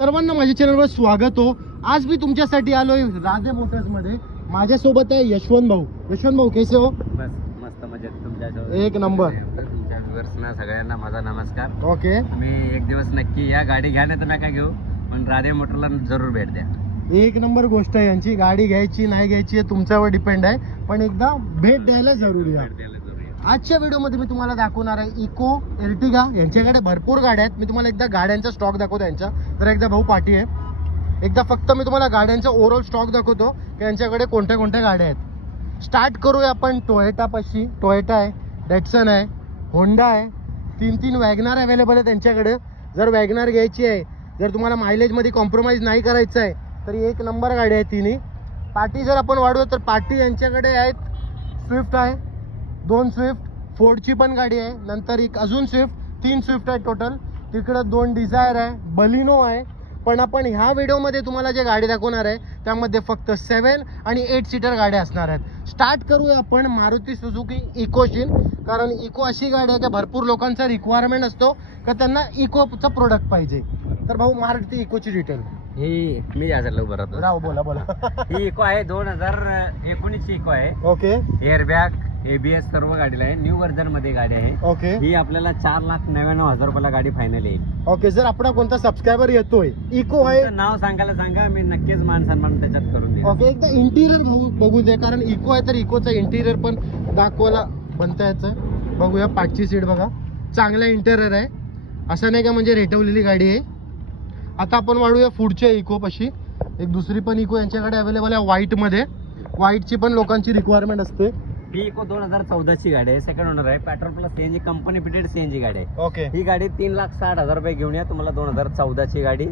सर्वांना माझ्या चॅनलवर स्वागत हो। आज मी तुमच्यासाठी आलोय राधे मोटर्स मध्ये। माझ्यासोबत आहे यशवंत भाऊ। यशवंत भाऊ कैसे हो? बस मस्त मजेत तुमच्यासोबत एक नंबर। तुमच्या व्ह्युअर्सना सगळ्यांना माझा नमस्कार। ओके, तुम्ही एक दिवस नक्की या गाडी घ्या नाही तर नका घेऊ, पण राधे मोटरला जरूर भेट द्या। एक नंबर गोष्ट आहे यांची। गाडी घ्यायची नाही घ्यायची हे तुमच्यावर डिपेंड आहे, पण एकदा भेट द्यायला जरूर या। आजच्या व्हिडिओमध्ये मी तुम्हाला दाखवणार आहे इको, एर्टिगा। यांच्याकडे भरपूर गाड्या आहेत। मी तुम्हाला एकदा गाड्यांचा स्टॉक दाखवतो यांचा। तर एकदा भाऊ पाठी आहे, एकदा फक्त मी तुम्हाला गाड्यांचा ओव्हरऑल स्टॉक दाखवतो की यांच्याकडे कोणत्या कोणत्या गाड्या आहेत। स्टार्ट करूया आपण टोयोटा पाशी। टोयोटा आहे, डेटसन आहे, होंडा आहे, तीन वॅगनार अवेलेबल आहे त्यांच्याकडे। जर वॅगनार घ्यायची आहे, जर तुम्हाला मायलेज मध्ये कॉम्प्रोमाइज नाही करायचं आहे तर एक नंबर गाडी आहे तिन्ही। पार्टी जर आपण वाढवू तर पार्टी यांच्याकडे आहेत, स्विफ्ट आहे, 2 स्विफ्ट, फोर्डची पण गाडी आहे, नंतर एक अजून स्विफ्ट, 3 स्विफ्ट आहे टोटल। तिकडे 2 डिझायर आहे, बलिनो आहे। पण आपण ह्या व्हिडिओमध्ये तुम्हाला जे गाडी दाखवणार आहे त्यामध्ये फक्त 7 आणि 8 सीटर गाड्या असणार आहेत। स्टार्ट करूया आपण मारुती सुझुकी इकोशीन, कारण इको अशी गाडी आहे की भरपूर लोकांचा रिक्वायरमेंट असतो का त्यांना इकोचा प्रोडक्ट पाहिजे। तर भाऊ मारुती इकोची डिटेल ही मी यासाठी उभं राहतो। राव बोला बोला। ही इको आहे 2019 ची इको आहे। ओके, एअरबॅग, ABS सर्व गाडीला आहे। न्यू व्हर्जन मध्ये गाडी आहे। ओके, ही आपल्याला 4,99,000 रुपयाला गाडी फायनल येईल। ओके। जर आपला कोणता सबस्क्रायबर येतोय, इको आहे, तुमचं नाव सांगायला सांगा, मी नक्कीच मान सन्मान त्याच्यात करून देईन। ओके। एकदा इंटिरियर बघू दे, कारण इको आहे तर इकोचा इंटिरियर पण दाखवायला बनता याचं। बघूया पाठची सीट बघा, चांगला इंटिरियर आहे, असं नाही का म्हणजे रेटवलेली गाडी आहे। आता आपण वाढूया पुढच्या इको पाशी। एक दुसरी पण इको यांच्याकडे अवेलेबल आहे व्हाईट मध्ये। व्हाईटची पण लोकांची रिक्वायरमेंट असते। ही इको 2014 ची गाडी आहे, सेकंड ओनर आहे, petrol plus CNG company fitted CNG गाडी आहे। ओके, ही गाडी 3,60,000 रुपये घेऊन या। तुम्हाला 2014 ची गाडी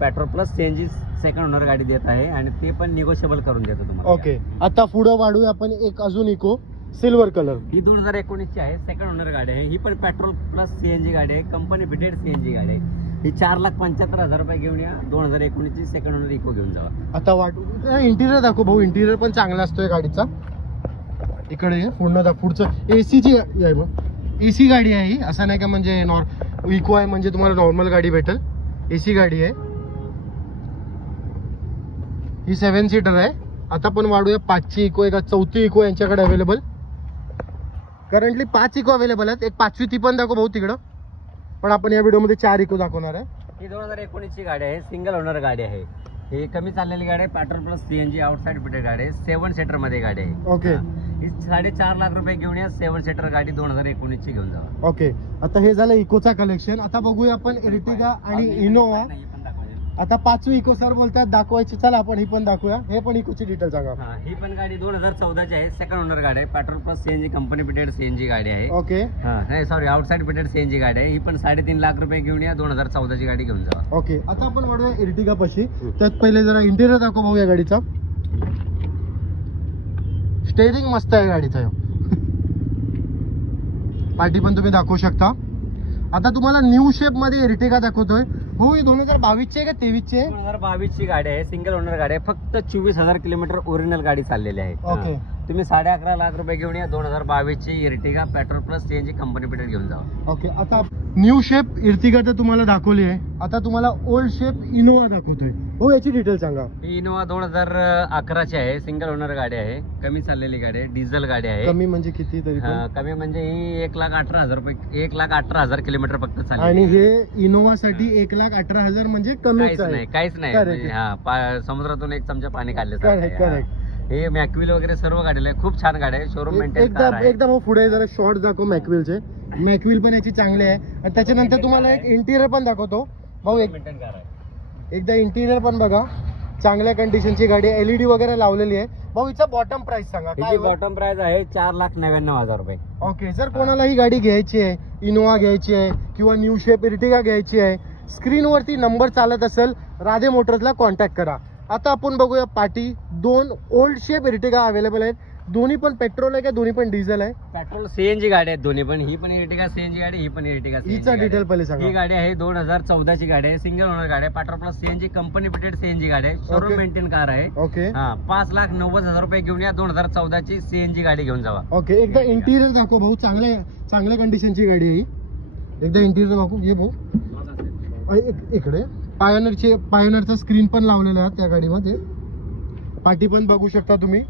petrol plus CNG second owner गाडी देत आहे आणि ते पण निगोशिएबल करून देतो तुम्हाला। ओके। आता पुढे वाढूया आपण एक अजून इको, सिल्वर कलर। ही 2019 ची आहे, सेकंड ओनर गाडी आहे। ही पण पेट्रोल प्लस सीएनजी गाडी आहे, कंपनी फिटेड सीएनजी गाडी आहे। ही 4,75,000 रुपये घेऊन या। 2019 ची सेकंड ओनर इको घेऊन जावा। आता वाटू इंटिरियर दाखव भाऊ। इंटिरियर पण चांगला असतोय गाडीचा। इकडे पूर्ण पुढचं एसीची आहे, मग एसी गाडी आहे ही, असं नाही का म्हणजे इको आहे म्हणजे तुम्हाला नॉर्मल गाडी भेटेल। एसी गाडी आहे ही, 7 सीटर आहे। आता पण वाढूया 5ची इको। एक 4थी इको यांच्याकडे अवेलेबल, करंटली 5 इको अवेलेबल आहेत। एक 5वी ती पण दाखव भाऊ तिकडं, पण आपण या व्हिडिओमध्ये 4 इको दाखवणार आहे। ही 2019 ची गाडी आहे, सिंगल ओनर गाडी आहे। ही कमी चाललेली गाडी आहे, petrol plus CNG outside fitted गाडी आहे, 7 सीटर मध्ये गाडी आहे। ओके, ही 4.5 लाख रुपये घेऊन या। 7 सीटर गाडी 2019 ची घेऊन जावा। ओके। आता हे झालं इकोचा कलेक्शन। आता बघूया आपण एर्टिगा आणि इनोवा। आता 5वी इको सर बोलतात दाखवायची, चला आपण ही पण दाखवूया। हे पण इकोची डिटेल सांगा। ही पण गाडी 2014 ची आहे, सेकंड ओनर गाडी आहे, petrol plus CNG company fitted CNG गाडी आहे। ओके, नाही सॉरी, आउटसाइड फिटेड सीएनजी गाडी आहे। ही पण 3.5 लाख रुपये घेऊन या। 2014 ची गाडी घेऊन जावा। ओके। आता आपण वाढूया एर्टिगा पाशी। त्यात पहिले जरा इंटिरियर दाखव भाऊ या गाडीचा। स्टेअरिंग मस्त आहे गाडीचा, पार्टी पण तुम्ही दाखवू शकता। आता तुम्हाला न्यू शेप मध्ये एर्टिगा दाखवतोय हो। ही 2022 ची आहे का 23 ची आहे? 2022 ची गाडी आहे, सिंगल ओनर गाडी आहे, फक्त 24,000 किलोमीटर ओरिजिनल गाडी चाललेली आहे। ओके, तुम्ही 11.5 लाख रुपये घेऊन या। 2022 ची Ertiga petrol plus CNG company fitted घेऊन जावा। ओके। आता न्यू शेप एर्टिगा तर तुम्हाला दाखवली आहे। आता तुम्हाला ओल्ड शेप इनोवा दाखवतोय हो, याची डिटेल सांगा। ही इनोवा 2011 ची आहे, सिंगल ओनर गाडी आहे, कमी चाललेली गाडी आहे, डिझेल गाडी आहे। कमी म्हणजे किती तरी पण? कमी म्हणजे ही 1,18,000 रुपये, 1,18,000 किलोमीटर फक्त चालली। आणि हे इनोवा साठी 1,18,000 म्हणजे कमीच आहे? काहीच नाही। म्हणजे समुद्रातून एक चमचा पाणी काढले। हे मॅक्विल वगैरे सर्व गाडीला आहे, खूप छान गाडी आहे, शोरूम मेंटेन कार आहे। एकदम पुढे जरा शॉर्ट दाखव मॅक्विलचे। मॅक्विल पण याची चांगली आहे। आणि त्याच्यानंतर तुम्हाला एक इंटिरियर पण दाखवतो भाऊ। मेंटेन कार आहे। एकदा इंटिरियर पण बघा, चांगल्या कंडिशनची गाडी आहे, LED वगैरे लावलेली आहे भाऊ। हिचा बॉटम प्राइस सांगा काय? बॉटम प्राइस आहे 4,99,000 रुपये। ओके। जर कोणाला ही गाडी घ्यायची आहे, इनोवा घ्यायची आहे किंवा न्यू शेप एर्टिगा घ्यायची आहे, स्क्रीनवरती नंबर चालत असेल, राधे मोटर्सला कॉन्टॅक्ट करा। आता आपण बघूया party. 2 old shape Ertiga available आहेत, दोन्ही पण पेट्रोल आहे का दोन्ही पण डिझेल आहे? पेट्रोल सीएनजी गाडी आहेत दोन्ही पण। ही पण एर्टिगा सीएनजी गाडी, ही पण एर्टिगा सीएनजी। हिचा डिटेल पहिले सांगा। ही गाडी आहे 2014 ची गाडी आहे, सिंगल ओनर गाडी आहे, petrol plus CNG company fitted CNG गाडी आहे, शोरूम मेंटेन कार आहे। ओके। 5,90,000 रुपये घेऊन या। 2014 ची सीएनजी गाडी घेऊन जावा। ओके। एकदा इंटिरियर दाखव भाऊ, चांगल्या कंडिशनची गाडी आहे ही। एकदा इंटिरियर दाखव ये भाऊ, इकडे पायोनरचा स्क्रीन पण लावलेला आहे त्या गाडीमध्ये. पाठी पण बघू शकता तुम्ही.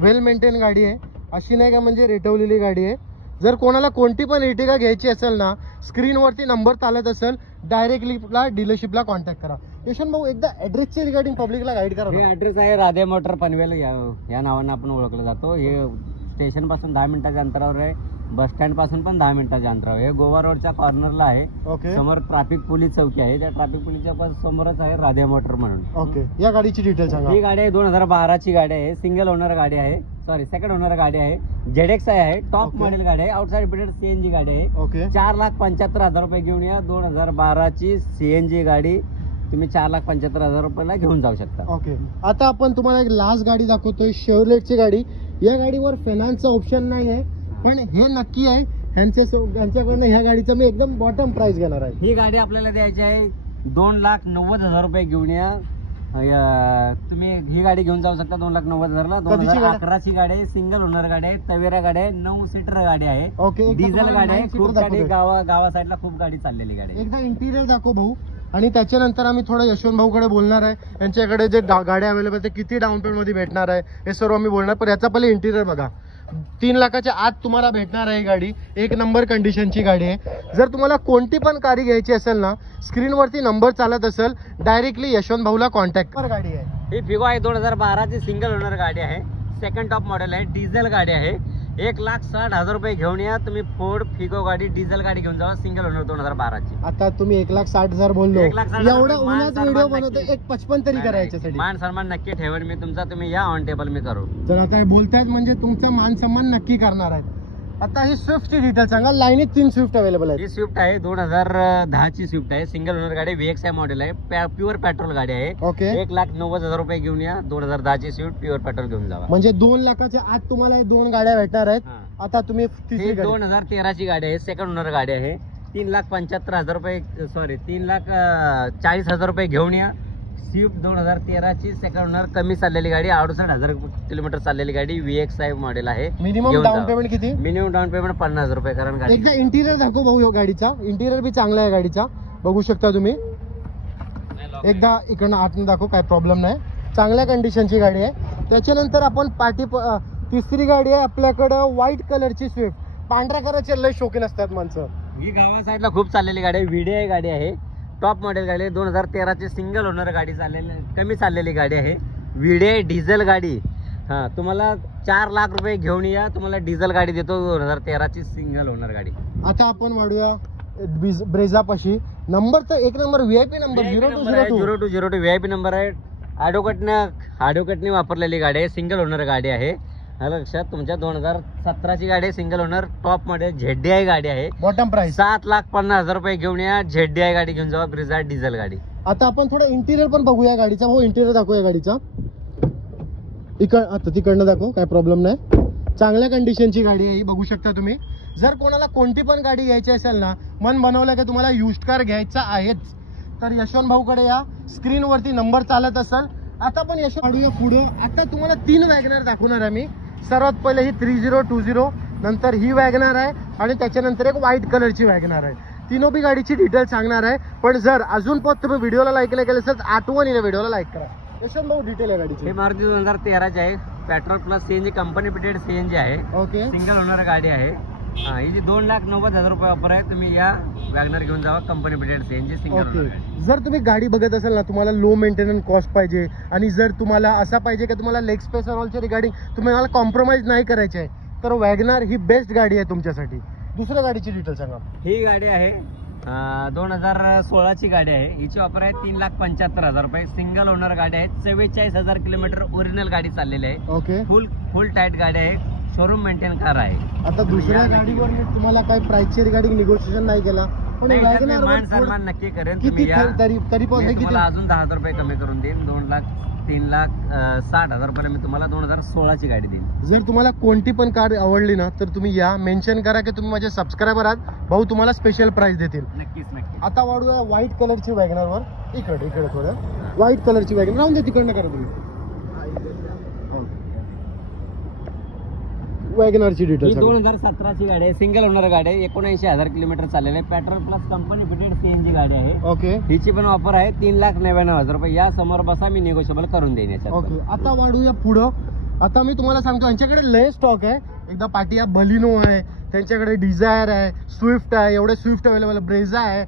वेल मेंटेन गाडी आहे, अशी नाही का म्हणजे रेटवलेली गाडी आहे. जर कोणाला कोणती पण इर्टिगा घ्यायची असेल ना, स्क्रीनवरती नंबर चालत असेल, डायरेक्टली डीलरशिपला कॉन्टॅक्ट करा. यशवंत भाऊ एकदा ऍड्रेसची रिगार्डिंग पब्लिकला गाईड करा ना. हे ऍड्रेस आहे राधे मोटर पनवेल, या नावानं आपण ओळखलं जातो. हे स्टेशन पासून 10 मिनिटाच्या अंतरावर आहे, बस स्टँड पासून पण 10 मिनिटाच्या अंतरावर आहे. गोवा रोडच्या कॉर्नरला आहे. ओके समोर ट्रॅफिक पोलीस चौकी आहे, त्या ट्रॅफिक पोलीसच्या समोरच आहे राधे मोटर म्हणून. ओके, या गाडीची डिटेल सांगा. ही गाडी आहे 2012 ची गाडी आहे. सिंगल ओनर गाडी आहे, सॉरी सेकंड ओनर गाडी आहे. ZX आहे, टॉप Okay. मॉडेल गाडी आहे. आउटसाइड फिटेड CNG गाडी आहे. ओके 4,75,000 रुपये घेऊन या. 2012 ची CNG गाडी तुम्ही 4,75,000 रुपयाला घेऊन जाऊ शकता. ओके. आता आपण तुम्हाला एक लास्ट गाडी दाखवतोय, शेवलेटची गाडी. या गाडीवर फायनान्सचा ऑप्शन नाही आहे, पण हे नक्की आहे यांच्याकडनं ह्या गाडीचा मी एकदम बॉटम प्राइस घेणार आहे. ही गाडी आपल्याला द्यायची आहे 2,90,000 रुपये घेऊन या. तुम्ही ही गाडी घेऊन जाऊ शकता 2,90,000ला. कधीची गाडी? 2011 ची गाडी आहे, सिंगल ओनर गाडी आहे, तवेरा गाडी आहे, 9 सीटर गाडी आहे. ओके, एकदा डिझेल तुम्हाला गाडी आहे. 9 सीटर खूप गाडी दाखवतोय. गावा साईडला खूप गाडी चाललेली गाडी आहे. एकदा इंटिरियर दाखव भाऊ, आणि त्याच्यानंतर आम्ही थोडं यशवंत भाऊकडे बोलणार आहे. यांच्याकडे जे गाड्या अवेलेबल ते किती डाऊन पेमेंट मध्ये भेटणार आहे हे सर्व आम्ही बोलणार. पण याचा पहिले इंटिरियर बघा. 3 लाखाच्या आत तुम्हाला भेटणार आहे ही गाडी. एक नंबर कंडिशनची गाडी आहे. जर तुम्हाला कोणती पण गाडी घ्यायची असेल ना, स्क्रीनवरती नंबर चालत असेल, डायरेक्टली यशवंत भाऊला कॉन्टॅक्ट कर. गाडी आहे ही फिगो आहे 2012 ची सिंगल ओनर गाडी आहे. सेकंड टॉप मॉडेल आहे, डिझेल गाडी आहे. 1,60,000 रुपये घेऊन या. तुम्ही फोर्ड फिगो गाडी डिझेल गाडी घेऊन जावा, सिंगल ओनर 2012 ची. आता तुम्ही 1,60,000 बोललो, 1,60,000 एवढा मान उन्हात सन्मान व्हिडिओ नक्की. बनवतो, 1,55 तरी करा याच्यासाठी. मान सन्मान नक्की ठेवेन मी तुमचा. तुम्ही या ऑन टेबल मी करू. तर आता हे बोलतायत म्हणजे तुमचा मान सन्मान नक्की करणार आहेत. आता ही स्विफ्टची डिटेल सांगा. लाईनीत 3 स्विफ्ट अवेलेबल आहेत. ही स्विफ्ट आहे 2010 ची स्विफ्ट आहे, सिंगल ओनर गाडी, VXI मॉडेल आहे, प्युअर पेट्रोल गाडी आहे. ओके, 1,90,000 रुपये घेऊन या. 2010 ची स्विफ्ट प्युअर पेट्रोल घेऊन जावा. म्हणजे 2 लाखाच्या आत तुम्हाला 2 गाड्या भेटणार आहेत. हा. आता तुम्ही तिसरी ही गाडी. 2013 ची गाडी आहे, सेकंड ओनर गाडी आहे. 3,75,000 रुपये, सॉरी 3,40,000 रुपये घेऊन या. स्विफ्ट 2013 ची सेकंड ओनर, कमी चाललेली गाडी, 68,000 किलोमीटर चाललेली गाडी, VXI मॉडेल आहे. मिनिमम घेऊन डाऊन जावा. पेमेंट किती? मिनिमम डाऊन पेमेंट 50,000 रुपये. कारण गाडी एकदा इंटिरियर दाखव भाऊ या गाडीचा. इंटिरियर बी चांगला आहे गाडीचा, बघू शकता तुम्ही. एकदा इकडनं आतून दाखव, काय प्रॉब्लेम नाही. चांगल्या कंडिशनची गाडी आहे. त्याच्यानंतर आपण तिसरी गाडी आहे आपल्याकडं, व्हाईट कलरची स्विफ्ट. पांढऱ्या कलरचे लय शौकीन असतात माणसं. ही गावा साईडला खूप चाललेली गाडी आहे, VDI गाडी आहे, टॉप मॉडेल गाडी आहे. 2013 ची सिंगल ओनर गाडी, चाललेली कमी चाललेली गाडी आहे, VDI डिझेल गाडी. हा, तुम्हाला 4 लाख रुपये घेऊन या. तुम्हाला डिझेल गाडी देतो, 2013 ची सिंगल ओनर गाडी. आता आपण वाढूया ब्रेझापाशी. नंबर तर एक number VIP number 0202. VIP number आहे. ॲडव्होकेटने वापरलेली गाडी आहे, सिंगल ओनर गाडी आहे. लक्षात, तुमच्या 2017 ची गाडी आहे, single owner, top model, ZDI गाडी आहे. बॉटम प्राइस 7,50,000 रुपये घेऊन या. ZDI गाडी घेऊन जावा, ब्रिझा डिझेल गाडी. आता आपण थोडं इंटिरियर पण बघूया गाडीचा. हो, इंटिरियर दाखवूया गाडीचा. आता तिकडनं दाखव, काय प्रॉब्लेम नाही. चांगल्या कंडिशनची गाडी आहे ही, बघू शकता तुम्ही. जर कोणाला कोणती पण गाडी घ्यायची असेल ना, मन बनवलं की तुम्हाला युज्ड कार घ्यायचा आहेच, तर यशवंत भाऊकडे या. स्क्रीनवरती नंबर चालत असेल. आता पण यशवंत वाढूया पुढं. आता तुम्हाला 3 वॅगनर दाखवणार आहे मी. सर्वात पहिले ही 3020, नंतर ही वॅगनर आहे, आणि त्याच्यानंतर एक व्हाईट कलरची वॅगनर आहे. तीनोबी गाडीची डिटेल सांगणार आहे. पण जर अजून पण तुम्ही व्हिडिओला लाईक नाही केलं तर आठवणीने व्हिडिओला लाईक करा. यशवंत भाऊ, डिटेल आहे गाडीची. हे मारुती 2013 ची आहे, petrol plus CNG, company fitted CNG आहे. ओके, सिंगल ओनर गाडी आहे. हा, ही जी 2,90,000 रुपये ऑफर आहे. तुम्ही या वॅगनर घेऊन जावा, company fitted CNG single owner okay. गाडी. जर तुम्ही गाडी बघत असाल ना, तुम्हाला लो मेंटेनन्स कॉस्ट पाहिजे, आणि जर तुम्हाला असा पाहिजे की तुम्हाला लेग स्पेस ऑलच्या रिगार्डिंग तुम्हाला कॉम्प्रोमाइज नाही करायचे आहे, तर वॅगनर ही बेस्ट गाडी आहे तुमच्यासाठी. दुसऱ्या गाडीची डिटेल सांगा. ही गाडी आहे 2016 ची गाडी आहे. हिची ऑफर आहे 3,75,000 रुपये. सिंगल ओनर गाडी आहे, 44,000 किलोमीटर ओरिजिनल गाडी चाललेली आहे. ओके, फुल टाईट गाडी आहे, शोरूम मेंटेन कार आहे. आता दुसऱ्या गाडीवर मी तुम्हाला काय प्राइसची रिगार्डिंग निगोशिएशन नाही केला, पण नाही, तर मी वॅगनर मान सन्मान नक्की करेन. किती तुम्ही या, तरी पण मी हे किती? तुम्हाला अजून 10,000 रुपये कमी करून देईन. 3,60,000 रुपये मी तुम्हाला 2016 ची गाडी देईन. जर तुम्हाला कोणती पण कार आवडली ना, तर तुम्ही या, मेन्शन करा की तुम्ही माझे सबस्क्रायबर आहात, भाऊ तुम्हाला स्पेशल प्राइस देतील. नक्कीच. आता वाढूया व्हाईट कलरची वॅगनर वर. इकडे थोडं व्हाईट कलरची वॅगनर राहून दे, तिकडनं करा तुम्ही. वॅगनारची ही डिटेल्स. 2017ची गाडी आहे, सिंगल ओनर गाडी आहे, 79,000 किलोमीटर चाललेलं आहे, petrol plus company fitted CNG गाडी आहे. ओके हिची पण ऑफर आहे 3,99,000 रुपये. या समोर बसा, मी निगोशिएबल करून देईन याच्यात. ओके आता वाढूया पुढं. आता मी तुम्हाला सांगतो यांच्याकडे लय स्टॉक आहे. एकदा पाटिया बलिनो आहे, त्यांच्याकडे डिझायर आहे, स्विफ्ट आहे, एवढे स्विफ्ट अवेलेबल, ब्रेझा आहे,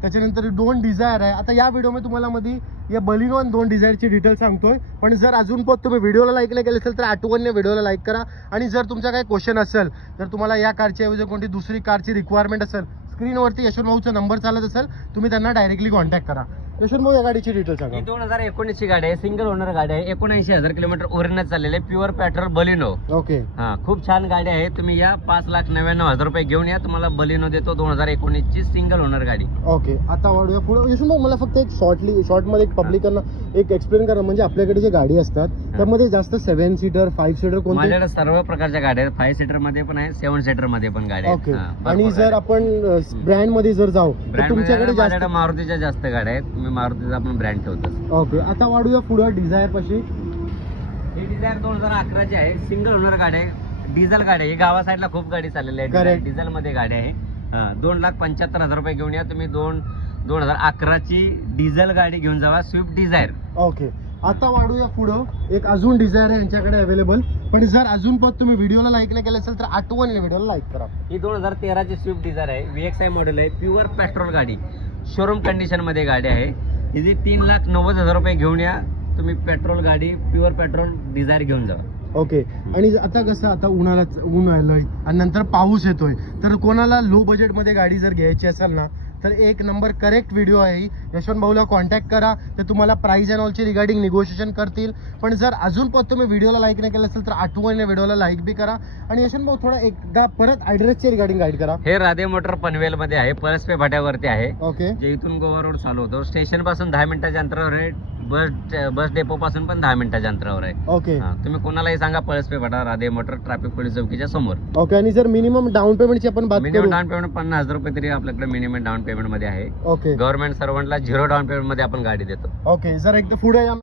त्याच्यानंतर 2 डिझायर आहे. आता या व्हिडिओमध्ये तुम्हाला मध्ये या बलिनो आणि 2 डिझायरची डिटेल सांगतोय. पण जर अजून पण तुम्ही व्हिडिओला लाईक नाही केलं असेल तर आठवणीने व्हिडिओला लाईक करा. आणि जर तुमचा काही क्वेश्चन असेल, जर तुम्हाला या कारची ऐवजी कोणती दुसरी कारची रिक्वायरमेंट असेल, स्क्रीनवरती यशवंत भाऊचा नंबर चालत असेल, तुम्ही त्यांना डायरेक्टली कॉन्टॅक्ट करा. यशवंत भाऊ या गाडीची डिटेल सांगा. ही 2019ची गाडी आहे, सिंगल ओनर गाडी आहे, 79,000 किलोमीटर ओरिजिनल चाललेले, प्युअर पेट्रोल बलिनो. ओके हा खूप छान गाडी आहे. तुम्ही या 5,99,000 रुपये घेऊन या, तुम्हाला बलिनो देतो. 2019ची सिंगल ओनर गाडी. ओके आता वाढूया पुढे. यशवंत भाऊ मला फक्त एक शॉर्टमध्ये एक पब्लिकांना एक एक्सप्लेन करा. म्हणजे आपल्याकडे जे गाडी असतात त्यामध्ये जास्त 7 सीटर 5 सीटर कोणते? माझ्याकडे सर्व प्रकारच्या गाड्या आहेत. 5 सीटर मध्ये पण आहे, 7 सीटर मध्ये पण गाड्या आहेत. ओके हा, आणि भरपूर जर गाड्या. आपण ब्रँड मध्ये जर जाऊ तर ब्रँड तुमच्याकडे जास्त. माझ्याकडे मारुतीच्या जास्त गाड्या आहेत. मी मारुतीचा आपण ब्रँड ठेवतो. ओके आता वाढूया पुढं डिझायर पाशी. ही डिझायर 2011ची आहे, सिंगल ओनर गाडी आहे, डिझेल गाडी आहे. ही गावा साईडला खूप गाडी चाललेली आहे, Correct. डिझेल मध्ये गाडी आहे. 2,75,000 रुपये घेऊन या तुम्ही. 2011ची डिझेल गाडी घेऊन जावा, स्विफ्ट डिझायर. ओके आता वाढूया पुढं. एक अजून डिझायर आहे यांच्याकडे अवेलेबल. पण जर अजून पण तुम्ही व्हिडिओला लाईक नाही केलं असेल तर आठवणीने व्हिडिओला लाईक करा. ही 2013ची स्विफ्ट डिझायर आहे, VXI मॉडेल आहे, प्युअर पेट्रोल गाडी, शोरूम कंडिशन मध्ये गाडी आहे. हिची 3,90,000 रुपये घेऊन या तुम्ही. पेट्रोल गाडी, प्युअर पेट्रोल डिझायर घेऊन जावा. ओके आणि आता कसं आता ऊन आलंय आणि नंतर पाऊस येतोय, तर कोणाला लो बजेटमध्ये गाडी जर घ्यायची असेल ना तर एक नंबर करेक्ट व्हिडिओ आहे. यशवंत भाऊला कॉन्टॅक्ट करा, ते तुम्हाला प्राइस अँड ऑलची रिगार्डिंग निगोशिएशन करतील. पण जर अजून पण तुम्ही व्हिडिओला लाईक नाही केलं असेल तर आठवणीने व्हिडिओला लाईक बी करा. आणि यशवंत भाऊ थोडा एकदा परत ॲड्रेसची रिगार्डिंग गाईड करा. हे राधे मोटर पनवेल मध्ये आहे, परस्पे भाट्यावरती आहे. ओके जे इथून गोवा रोड चालू होतो, स्टेशन पासून 10 मिनिटाच्या अंतरावर आहे. बस डेपो पासून पण 10 मिनिटाच्या अंतरावर आहे. ओके हा, तुम्ही कोणालाही सांगा पळसपे भाटा, राधे मोटर, ट्रॅफिक पोलीस चौकीच्या समोर. ओके आणि जर मिनिमम डाऊन पेमेंटची आपण बात मिनिमम करू. डाऊन पेमेंट 50,000 रुपये तरी आपल्याकडे मिनिमम डाऊन पेमेंट मध्ये आहे. ओके गव्हर्नमेंट सर्वंटला 0 डाऊन पेमेंट मध्ये आपण गाडी देतो. ओके जर एकदा पुढे या.